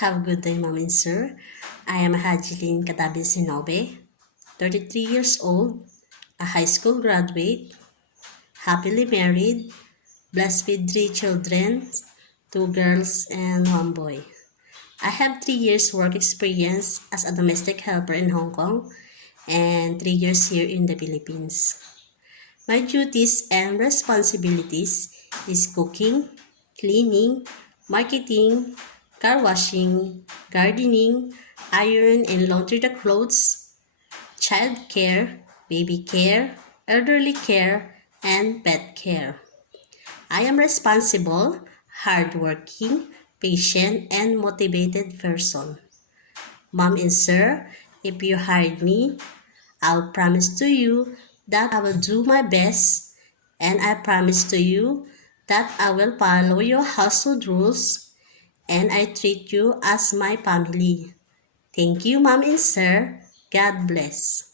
Have a good day, Mom and Sir. I am Hajiline Katabi Sinobe, 33 years old, a high school graduate, happily married, blessed with 3 children, 2 girls and 1 boy. I have 3 years work experience as a domestic helper in Hong Kong and 3 years here in the Philippines. My duties and responsibilities is cooking, cleaning, marketing, car washing, gardening, iron and laundry the clothes, child care, baby care, elderly care, and pet care. I am responsible, hardworking, patient, and motivated person. Mom and Sir, if you hired me, I'll promise to you that I will do my best, and I promise to you that I will follow your household rules and I treat you as my family. Thank you, Mom and Sir. God bless.